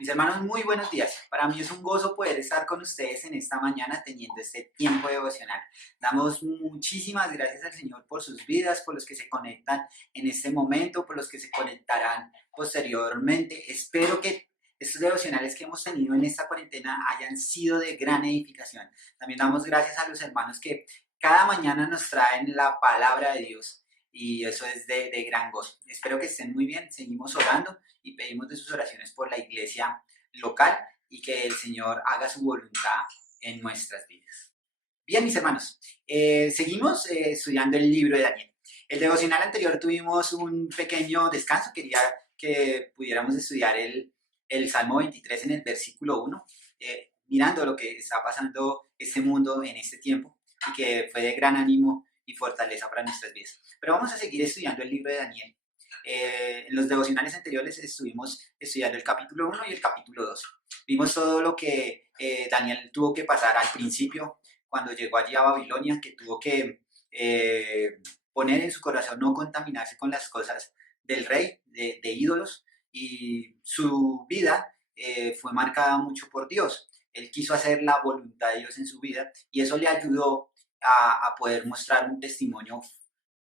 Mis hermanos, muy buenos días. Para mí es un gozo poder estar con ustedes en esta mañana teniendo este tiempo devocional. Damos muchísimas gracias al Señor por sus vidas, por los que se conectan en este momento, por los que se conectarán posteriormente. Espero que estos devocionales que hemos tenido en esta cuarentena hayan sido de gran edificación. También damos gracias a los hermanos que cada mañana nos traen la palabra de Dios y eso es de gran gozo. Espero que estén muy bien. Seguimos orando y pedimos de sus oraciones por la iglesia local y que el Señor haga su voluntad en nuestras vidas. Bien, mis hermanos, seguimos estudiando el libro de Daniel. El devocional anterior tuvimos un pequeño descanso, quería que pudiéramos estudiar el Salmo 23 en el versículo 1, mirando lo que está pasando este mundo en este tiempo y que fue de gran ánimo y fortaleza para nuestras vidas. Pero vamos a seguir estudiando el libro de Daniel. En los devocionales anteriores estuvimos estudiando el capítulo 1 y el capítulo 2. Vimos todo lo que Daniel tuvo que pasar al principio, cuando llegó allí a Babilonia, que tuvo que poner en su corazón no contaminarse con las cosas del rey, de ídolos, y su vida fue marcada mucho por Dios. Él quiso hacer la voluntad de Dios en su vida y eso le ayudó a poder mostrar un testimonio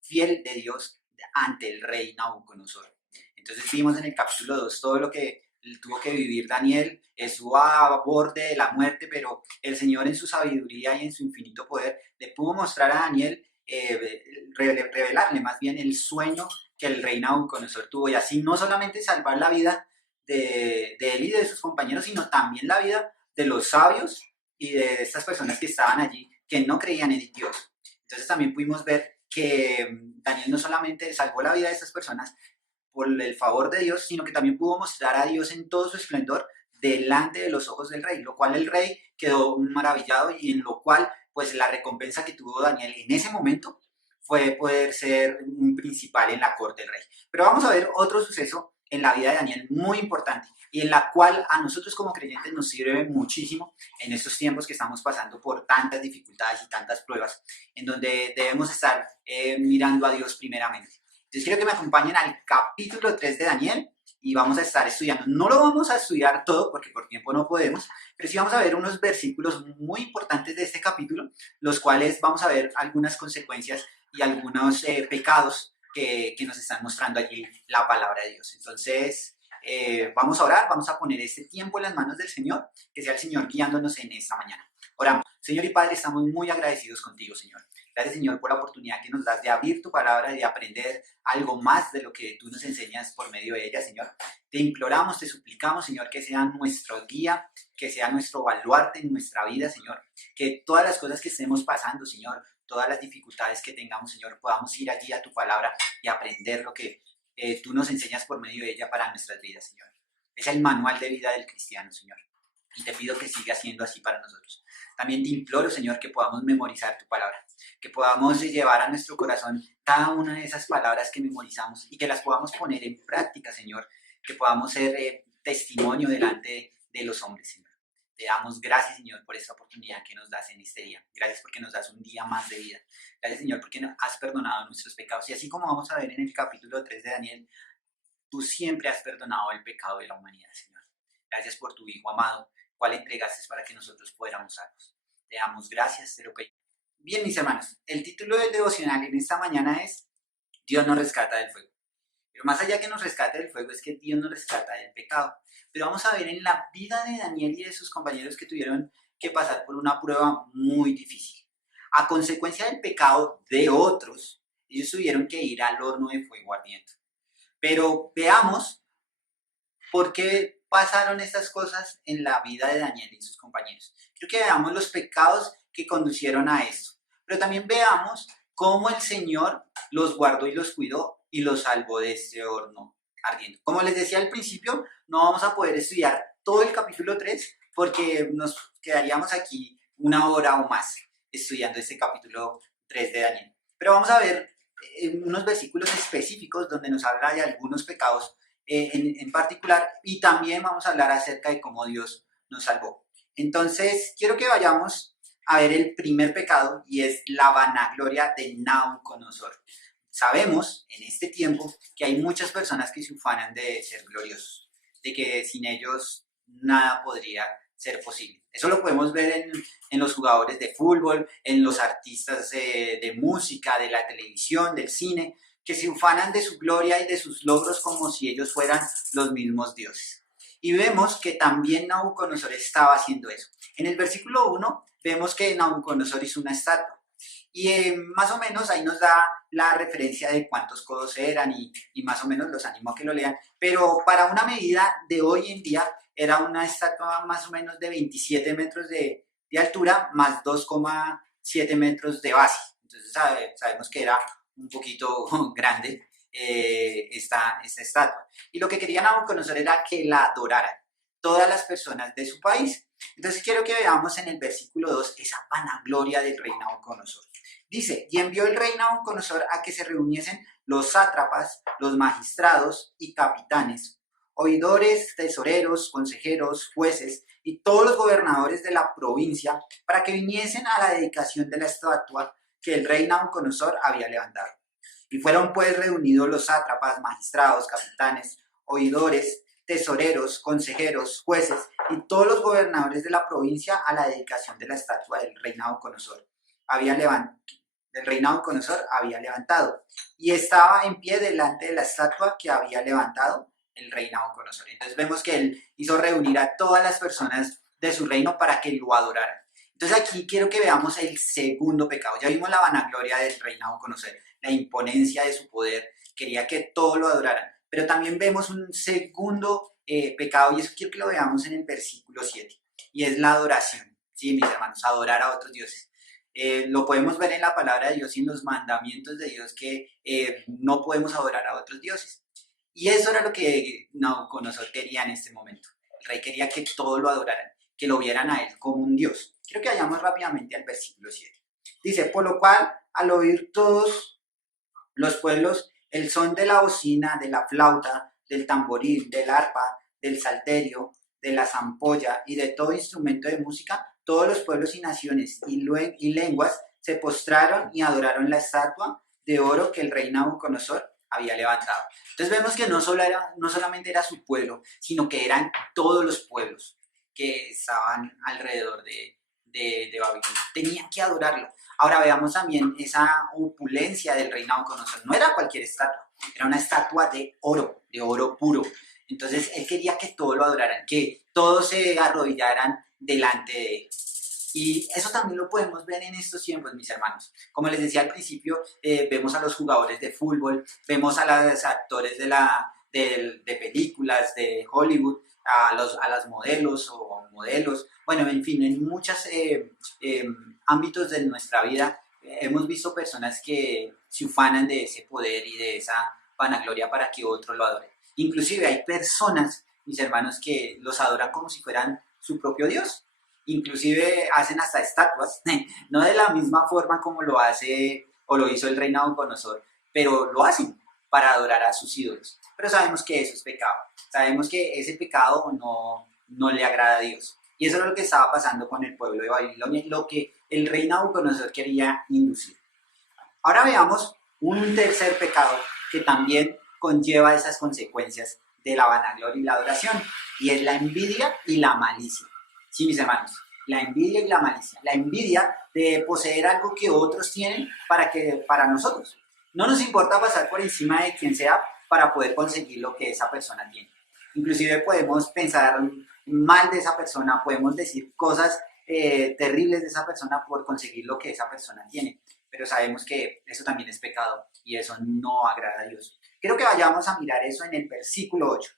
fiel de Dios ante el rey Nabucodonosor. Entonces vimos en el capítulo 2 todo lo que tuvo que vivir Daniel, estuvo a borde de la muerte, pero el Señor en su sabiduría y en su infinito poder le pudo mostrar a Daniel, revelarle más bien el sueño que el rey Nabucodonosor tuvo y así no solamente salvar la vida de él y de sus compañeros, sino también la vida de los sabios y de estas personas que estaban allí que no creían en Dios. Entonces también pudimos ver que Daniel no solamente salvó la vida de estas personas por el favor de Dios, sino que también pudo mostrar a Dios en todo su esplendor delante de los ojos del rey, lo cual el rey quedó maravillado y en lo cual pues la recompensa que tuvo Daniel en ese momento fue poder ser un principal en la corte del rey. Pero vamos a ver otro suceso en la vida de Daniel muy importante y en la cual a nosotros como creyentes nos sirve muchísimo en estos tiempos que estamos pasando por tantas dificultades y tantas pruebas, en donde debemos estar mirando a Dios primeramente. Entonces quiero que me acompañen al capítulo 3 de Daniel y vamos a estar estudiando. No lo vamos a estudiar todo porque por tiempo no podemos, pero sí vamos a ver unos versículos muy importantes de este capítulo, los cuales vamos a ver algunas consecuencias y algunos pecados que nos están mostrando allí la palabra de Dios. Entonces, vamos a orar, vamos a poner este tiempo en las manos del Señor, que sea el Señor guiándonos en esta mañana. Oramos. Señor y Padre, estamos muy agradecidos contigo, Señor. Gracias, Señor, por la oportunidad que nos das de abrir tu palabra y de aprender algo más de lo que tú nos enseñas por medio de ella, Señor. Te imploramos, te suplicamos, Señor, que sea nuestro guía, que sea nuestro baluarte en nuestra vida, Señor. Que todas las cosas que estemos pasando, Señor, todas las dificultades que tengamos, Señor, podamos ir allí a tu palabra y aprender lo que tú nos enseñas por medio de ella para nuestras vidas, Señor. Es el manual de vida del cristiano, Señor. Y te pido que siga siendo así para nosotros. También te imploro, Señor, que podamos memorizar tu palabra, que podamos llevar a nuestro corazón cada una de esas palabras que memorizamos y que las podamos poner en práctica, Señor, que podamos ser testimonio delante de los hombres, Señor. Te damos gracias, Señor, por esta oportunidad que nos das en este día. Gracias porque nos das un día más de vida. Gracias, Señor, porque has perdonado nuestros pecados. Y así como vamos a ver en el capítulo 3 de Daniel, tú siempre has perdonado el pecado de la humanidad, Señor. Gracias por tu Hijo amado, cual entregaste para que nosotros fuéramos salvos. Te damos gracias, te lo pedimos. Bien, mis hermanos, el título del devocional en esta mañana es Dios nos rescata del fuego. Pero más allá que nos rescate del fuego es que Dios nos rescata del pecado. Pero vamos a ver en la vida de Daniel y de sus compañeros que tuvieron que pasar por una prueba muy difícil. A consecuencia del pecado de otros, ellos tuvieron que ir al horno de fuego ardiente. Pero veamos por qué pasaron estas cosas en la vida de Daniel y sus compañeros. Quiero que veamos los pecados que conducieron a esto. Pero también veamos cómo el Señor los guardó y los cuidó y los salvó de este horno ardiendo. Como les decía al principio, no vamos a poder estudiar todo el capítulo 3 porque nos quedaríamos aquí una hora o más estudiando este capítulo 3 de Daniel. Pero vamos a ver unos versículos específicos donde nos habla de algunos pecados en particular y también vamos a hablar acerca de cómo Dios nos salvó. Entonces, quiero que vayamos a ver el primer pecado y es la vanagloria de Nabucodonosor. Sabemos en este tiempo que hay muchas personas que se ufanan de ser gloriosos, de que sin ellos nada podría ser posible. Eso lo podemos ver en los jugadores de fútbol, en los artistas de música, de la televisión, del cine, que se ufanan de su gloria y de sus logros como si ellos fueran los mismos dioses. Y vemos que también Nabucodonosor estaba haciendo eso. En el versículo 1 vemos que Nabucodonosor hizo una estatua. Y más o menos ahí nos da la referencia de cuántos codos eran y más o menos los animo a que lo lean. Pero para una medida de hoy en día era una estatua más o menos de 27 metros de altura más 2,7 metros de base. Entonces sabemos que era un poquito grande esta estatua. Y lo que querían Nabucodonosor era que la adoraran todas las personas de su país. Entonces quiero que veamos en el versículo 2 esa vanagloria del rey Nabucodonosor. Dice, y envió el rey Nabucodonosor a que se reuniesen los sátrapas, los magistrados y capitanes, oidores, tesoreros, consejeros, jueces y todos los gobernadores de la provincia para que viniesen a la dedicación de la estatua que el rey Nabucodonosor había levantado. Y fueron pues reunidos los sátrapas, magistrados, capitanes, oidores, tesoreros, consejeros, jueces y todos los gobernadores de la provincia a la dedicación de la estatua del rey Nabucodonosor había levantado, y estaba en pie delante de la estatua que había levantado el rey Nabucodonosor. Entonces vemos que él hizo reunir a todas las personas de su reino para que lo adoraran. Entonces aquí quiero que veamos el segundo pecado. Ya vimos la vanagloria del rey Nabucodonosor, la imponencia de su poder, quería que todos lo adoraran. Pero también vemos un segundo pecado, y eso quiero que lo veamos en el versículo 7, y es la adoración. Sí, mis hermanos, adorar a otros dioses. Lo podemos ver en la palabra de Dios y en los mandamientos de Dios que no podemos adorar a otros dioses. Y eso era lo que Nabucodonosor quería en este momento. El rey quería que todos lo adoraran, que lo vieran a él como un dios. Quiero que vayamos rápidamente al versículo 7. Dice, por lo cual, al oír todos los pueblos el son de la bocina, de la flauta, del tamboril, del arpa, del salterio, de la zampolla y de todo instrumento de música, todos los pueblos y naciones y lenguas se postraron y adoraron la estatua de oro que el rey Nabucodonosor había levantado. Entonces vemos que no solamente era su pueblo, sino que eran todos los pueblos que estaban alrededor de Babilonia. Tenían que adorarlo. Ahora veamos también esa opulencia del rey Nabucodonosor. No era cualquier estatua, era una estatua de oro puro. Entonces él quería que todos lo adoraran, que todos se arrodillaran delante de él. Y eso también lo podemos ver en estos tiempos, mis hermanos. Como les decía al principio, vemos a los jugadores de fútbol, vemos a los actores de películas de Hollywood, a las modelos o modelos. Bueno, en fin, en muchos ámbitos de nuestra vida hemos visto personas que se ufanan de ese poder y de esa vanagloria para que otros lo adoren. Inclusive hay personas, mis hermanos, que los adoran como si fueran su propio Dios. Inclusive hacen hasta estatuas, no de la misma forma como lo hace o lo hizo el rey Nabucodonosor, pero lo hacen para adorar a sus ídolos. Pero sabemos que eso es pecado. Sabemos que ese pecado no le agrada a Dios. Y eso es lo que estaba pasando con el pueblo de Babilonia, lo que el rey Nabucodonosor quería inducir. Ahora veamos un tercer pecado que también conlleva esas consecuencias de la vanagloria y la adoración, y es la envidia y la malicia. Sí, mis hermanos, la envidia y la malicia. La envidia de poseer algo que otros tienen para nosotros. No nos importa pasar por encima de quien sea para poder conseguir lo que esa persona tiene. Inclusive podemos pensar mal de esa persona, podemos decir cosas terribles de esa persona por conseguir lo que esa persona tiene. Pero sabemos que eso también es pecado y eso no agrada a Dios. Quiero que vayamos a mirar eso en el versículo 8.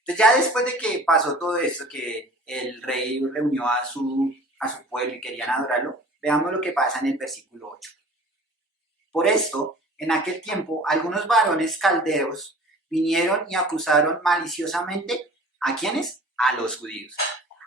Entonces ya después de que pasó todo esto, que el rey reunió a su pueblo y querían adorarlo, veamos lo que pasa en el versículo 8. Por esto, en aquel tiempo, algunos varones caldeos vinieron y acusaron maliciosamente ¿a quiénes? A los judíos.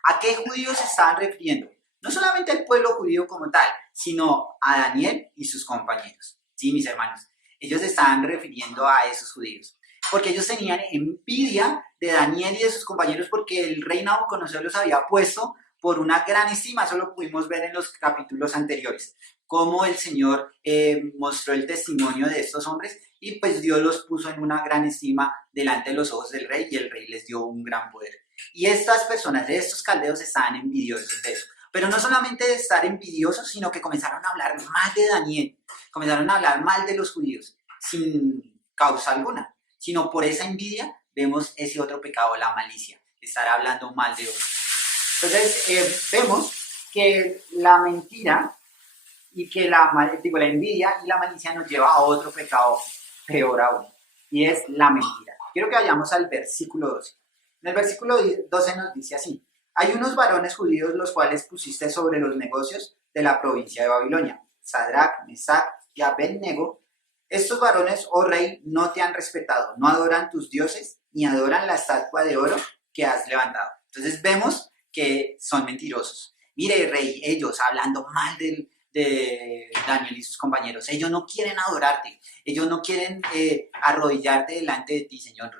¿A qué judíos se estaban refiriendo? No solamente al pueblo judío como tal, sino a Daniel y sus compañeros. Sí, mis hermanos, ellos se estaban refiriendo a esos judíos, porque ellos tenían envidia de Daniel y de sus compañeros porque el rey Nabucodonosor los había puesto por una gran estima. Eso lo pudimos ver en los capítulos anteriores, cómo el Señor mostró el testimonio de estos hombres Y pues Dios los puso en una gran estima delante de los ojos del rey y el rey les dio un gran poder. Y estas personas, estos caldeos, estaban envidiosos de eso. Pero no solamente de estar envidiosos, sino que comenzaron a hablar mal de Daniel, comenzaron a hablar mal de los judíos, sin causa alguna, sino por esa envidia vemos ese otro pecado, la malicia, estar hablando mal de otros. Entonces vemos que la mentira y que la envidia y la malicia nos lleva a otro pecado peor aún, y es la mentira. Quiero que vayamos al versículo 12. En el versículo 12 nos dice así: hay unos varones judíos los cuales pusiste sobre los negocios de la provincia de Babilonia, Sadrach, Mesach y Abed-nego. Estos varones, oh rey, no te han respetado, no adoran tus dioses, ni adoran la estatua de oro que has levantado. Entonces vemos que son mentirosos. Mire, rey, ellos hablando mal de Daniel y sus compañeros, ellos no quieren adorarte, ellos no quieren arrodillarte delante de ti, señor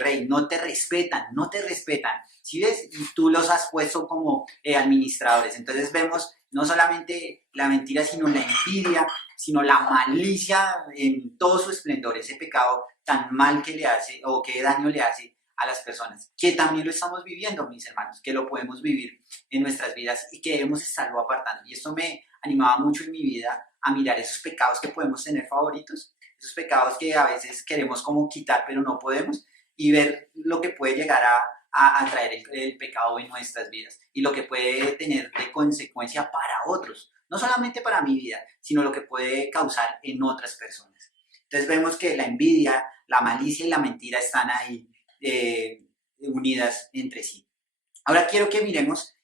rey, no te respetan, no te respetan. ¿Sí ves? Y tú los has puesto como administradores. Entonces vemos no solamente la mentira, sino la envidia, sino la malicia en todo su esplendor, ese pecado tan mal que le hace o qué daño le hace a las personas, que también lo estamos viviendo, mis hermanos, que lo podemos vivir en nuestras vidas y que debemos estarlo apartando. Y esto me animaba mucho en mi vida a mirar esos pecados que podemos tener favoritos, esos pecados que a veces queremos como quitar pero no podemos, y ver lo que puede llegar a traer el pecado en nuestras vidas y lo que puede tener de consecuencia para otros, no solamente para mi vida, sino lo que puede causar en otras personas. Entonces vemos que la envidia, la malicia y la mentira están ahí unidas entre sí. Ahora quiero que miremos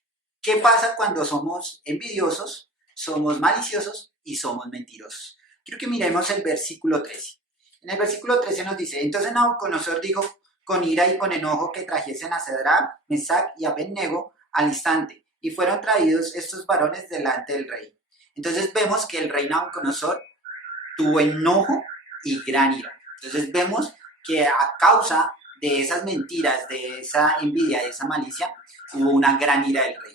qué pasa cuando somos envidiosos, somos maliciosos y somos mentirosos. Quiero que miremos el versículo 13. En el versículo 13 nos dice: entonces Nabucodonosor dijo con ira y con enojo que trajesen a Sadrach, Mesach y Abed-nego al instante, y fueron traídos estos varones delante del rey. Entonces vemos que el rey Nabucodonosor tuvo enojo y gran ira. Entonces vemos que a causa de esas mentiras, de esa envidia, de esa malicia, hubo una gran ira del rey.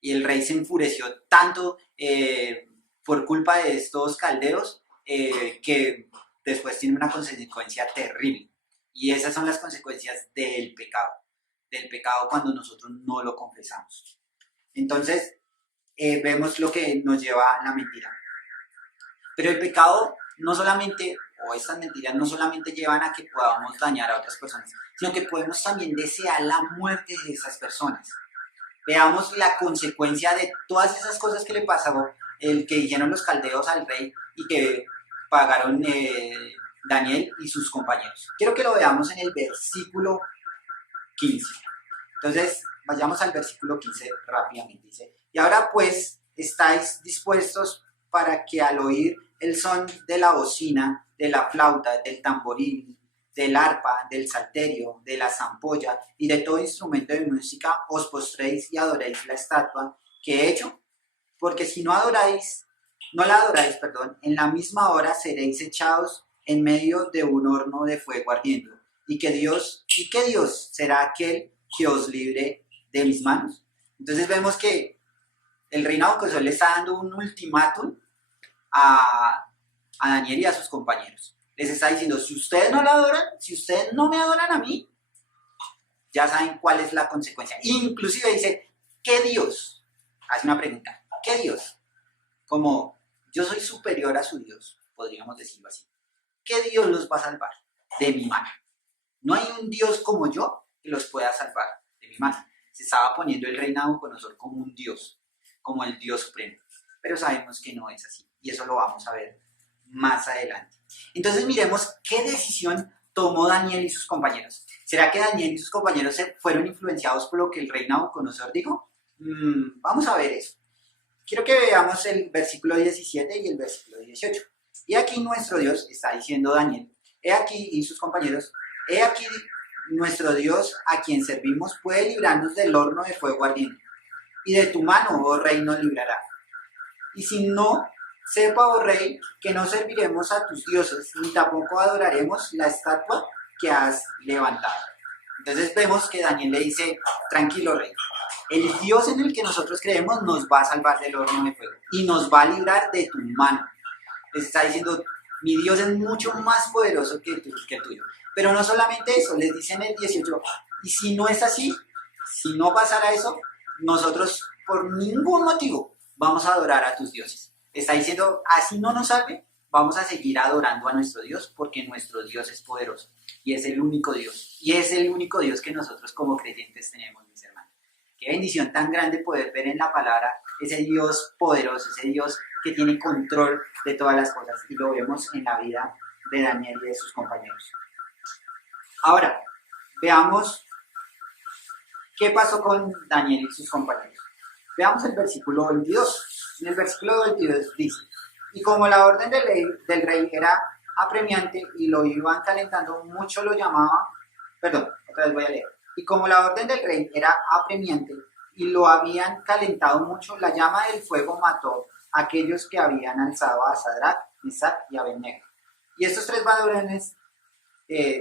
Y el rey se enfureció tanto por culpa de estos caldeos que después tiene una consecuencia terrible. Y esas son las consecuencias del pecado cuando nosotros no lo confesamos. Entonces, vemos lo que nos lleva a la mentira. Pero el pecado no solamente, o estas mentiras no solamente llevan a que podamos dañar a otras personas, sino que podemos también desear la muerte de esas personas. Veamos la consecuencia de todas esas cosas que le pasaron, el que dijeron los caldeos al rey y que pagaron Daniel y sus compañeros. Quiero que lo veamos en el versículo 15. Entonces, vayamos al versículo 15 rápidamente. Dice: y ahora pues, estáis dispuestos para que al oír el son de la bocina, de la flauta, del tamboril, del arpa, del salterio, de la zampolla y de todo instrumento de música, os postréis y adoréis la estatua que he hecho, porque si no la adoráis, en la misma hora seréis echados en medio de un horno de fuego ardiendo. ¿Y qué Dios será aquel que os libre de mis manos? Entonces vemos que el rey Nabucodonosor le está dando un ultimátum a Daniel y a sus compañeros. Les está diciendo: si ustedes no la adoran, si ustedes no me adoran a mí, ya saben cuál es la consecuencia. Inclusive dice: ¿qué Dios? Hace una pregunta: ¿qué Dios? Como yo soy superior a su Dios, podríamos decirlo así. ¿Qué Dios los va a salvar? De mi mano. No hay un Dios como yo que los pueda salvar de mi mano. Se estaba poniendo el rey Nabucodonosor como un Dios, como el Dios supremo. Pero sabemos que no es así. Y eso lo vamos a ver más adelante. Entonces miremos qué decisión tomó Daniel y sus compañeros. ¿Será que Daniel y sus compañeros fueron influenciados por lo que el rey Nabucodonosor dijo? Vamos a ver eso. Quiero que veamos el versículo 17 y el versículo 18. Y aquí nuestro Dios, está diciendo Daniel, he aquí y sus compañeros, he aquí nuestro Dios a quien servimos puede librarnos del horno de fuego ardiente. Y de tu mano, oh rey, nos librará. Y si no, sepa, oh rey, que no serviremos a tus dioses, ni tampoco adoraremos la estatua que has levantado. Entonces vemos que Daniel le dice: tranquilo, rey, el Dios en el que nosotros creemos nos va a salvar del horno de fuego y nos va a librar de tu mano. Les está diciendo: Mi Dios es mucho más poderoso que el tuyo. Pero no solamente eso, les dice en el 18, y si no es así, si no pasara eso, nosotros por ningún motivo vamos a adorar a tus dioses. Está diciendo, así no nos salve, vamos a seguir adorando a nuestro Dios porque nuestro Dios es poderoso y es el único Dios. Y es el único Dios que nosotros como creyentes tenemos, mis hermanos. Qué bendición tan grande poder ver en la palabra ese Dios poderoso, ese Dios que tiene control de todas las cosas. Y lo vemos en la vida de Daniel y de sus compañeros. Ahora, veamos qué pasó con Daniel y sus compañeros. Veamos el versículo 22. En el versículo 22 dice, y como la orden del rey era apremiante y lo iban calentando, mucho lo llamaba, perdón, otra vez voy a leer, y como la orden del rey era apremiante y lo habían calentado mucho, la llama del fuego mató a aquellos que habían alzado a Sadrach, Mesach y Abednego. Y estos tres varones,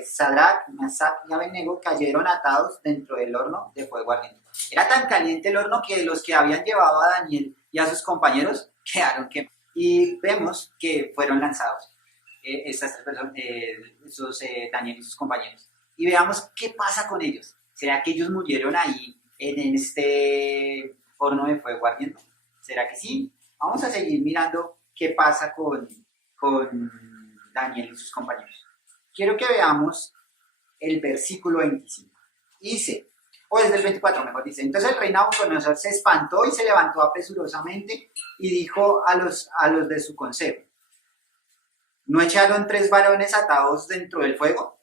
Sadrach, Mesach y Abednego, cayeron atados dentro del horno de fuego ardiente. Era tan caliente el horno que los que habían llevado a Daniel y a sus compañeros quedaron quemados. Y vemos que fueron lanzados estas tres personas, Daniel y sus compañeros. Y veamos qué pasa con ellos. ¿Será que ellos murieron ahí en este horno de fuego ardiente? ¿Será que sí? Vamos a seguir mirando qué pasa con Daniel y sus compañeros. Quiero que veamos el versículo 25. Dice, o desde el 24 mejor dice, entonces el rey Nabucodonosor se espantó y se levantó apresurosamente y dijo a los de su consejo, ¿no echaron tres varones atados dentro del fuego?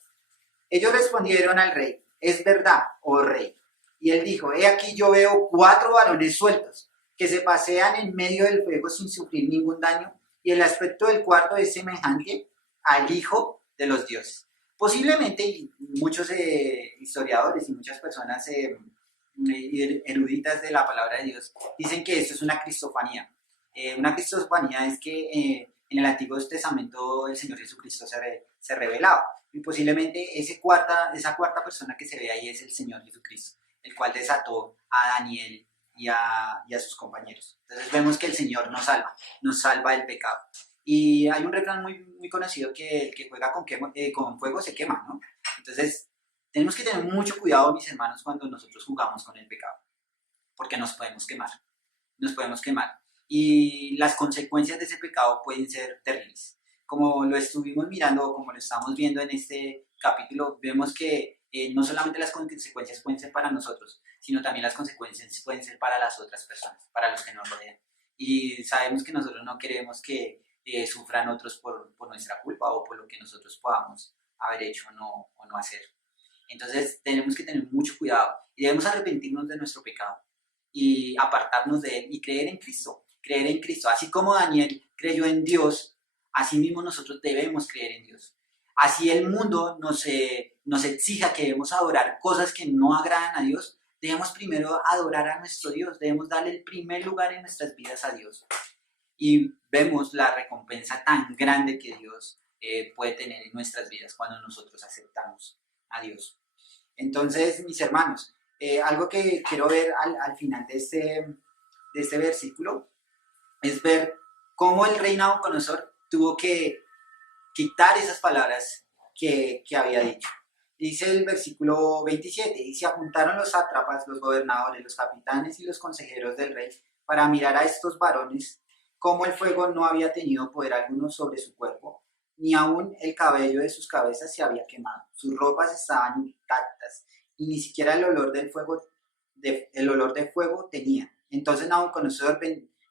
Ellos respondieron al rey, es verdad, oh rey. Y él dijo, he aquí yo veo cuatro varones sueltos que se pasean en medio del fuego sin sufrir ningún daño, y el aspecto del cuarto es semejante al hijo de los dioses. Posiblemente, y muchos historiadores y muchas personas eruditas de la palabra de Dios dicen que esto es una cristofanía. Una cristofanía es que en el Antiguo Testamento el Señor Jesucristo se revelaba. Y posiblemente esa cuarta persona que se ve ahí es el Señor Jesucristo, el cual desató a Daniel y a sus compañeros. Entonces vemos que el Señor nos salva del pecado. Y hay un refrán muy conocido que el que juega con fuego se quema, ¿no? Entonces tenemos que tener mucho cuidado, mis hermanos, cuando nosotros jugamos con el pecado, porque nos podemos quemar. Y las consecuencias de ese pecado pueden ser terribles. Como lo estuvimos mirando, como lo estamos viendo en este capítulo, vemos que no solamente las consecuencias pueden ser para nosotros, sino también las consecuencias pueden ser para las otras personas, para los que nos rodean. Y sabemos que nosotros no queremos que sufran otros por nuestra culpa o por lo que nosotros podamos haber hecho o no hacer. Entonces tenemos que tener mucho cuidado y debemos arrepentirnos de nuestro pecado y apartarnos de él y creer en Cristo. Así como Daniel creyó en Dios, así mismo nosotros debemos creer en Dios. Así el mundo nos exija que debemos adorar cosas que no agradan a Dios, debemos primero adorar a nuestro Dios, debemos darle el primer lugar en nuestras vidas a Dios. Y vemos la recompensa tan grande que Dios puede tener en nuestras vidas cuando nosotros aceptamos a Dios. Entonces, mis hermanos, algo que quiero ver al final de este versículo es ver cómo el rey Nabucodonosor tuvo que quitar esas palabras que había dicho. Dice el versículo 27, y se apuntaron los sátrapas, los gobernadores, los capitanes y los consejeros del rey para mirar a estos varones cómo el fuego no había tenido poder alguno sobre su cuerpo, ni aún el cabello de sus cabezas se había quemado. Sus ropas estaban intactas y ni siquiera el olor de fuego tenía. Entonces Nabucodonosor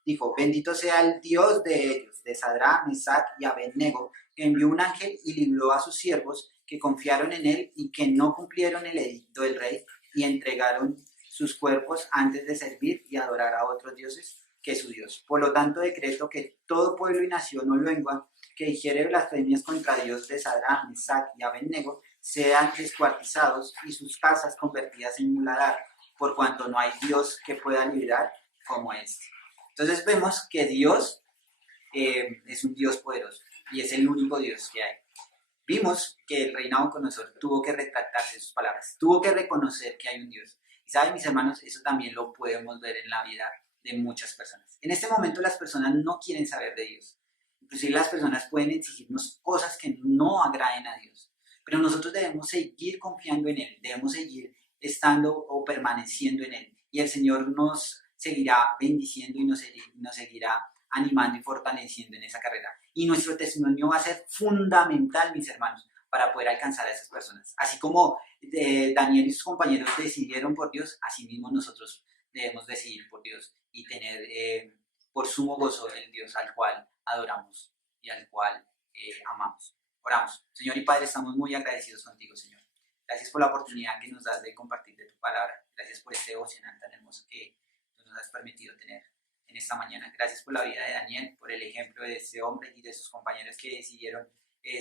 dijo, bendito sea el Dios de ellos, de Sadrach, Mesach y Abednego, que envió un ángel y libró a sus siervos que confiaron en él y que no cumplieron el edicto del rey y entregaron sus cuerpos antes de servir y adorar a otros dioses que su Dios. Por lo tanto, decreto que todo pueblo y nación o lengua que dijere blasfemias contra Dios de Sadrach, Mesach y Abednego sean descuartizados y sus casas convertidas en muladar, por cuanto no hay Dios que pueda librar como este. Entonces vemos que Dios es un Dios poderoso y es el único Dios que hay. Vimos que el rey Nabucodonosor tuvo que retractarse de sus palabras, tuvo que reconocer que hay un Dios. Y saben, mis hermanos, eso también lo podemos ver en la vida de muchas personas. En este momento las personas no quieren saber de Dios. Inclusive las personas pueden exigirnos cosas que no agraden a Dios, pero nosotros debemos seguir confiando en Él, debemos seguir estando o permaneciendo en Él. Y el Señor nos seguirá bendiciendo y nos seguirá animando y fortaleciendo en esa carrera. Y nuestro testimonio va a ser fundamental, mis hermanos, para poder alcanzar a esas personas. Así como Daniel y sus compañeros decidieron por Dios, así mismo nosotros debemos decidir por Dios y tener por sumo gozo el Dios al cual adoramos y al cual amamos. Oramos. Señor y Padre, estamos muy agradecidos contigo, Señor. Gracias por la oportunidad que nos das de compartir de tu palabra. Gracias por este devocional tan hermoso que tú nos has permitido tener en esta mañana. Gracias por la vida de Daniel, por el ejemplo de este hombre y de sus compañeros que decidieron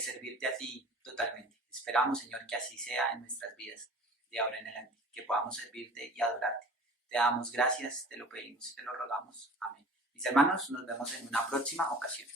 servirte a ti totalmente. Esperamos, Señor, que así sea en nuestras vidas de ahora en adelante, que podamos servirte y adorarte. Te damos gracias, te lo pedimos y te lo rogamos. Amén. Mis hermanos, nos vemos en una próxima ocasión.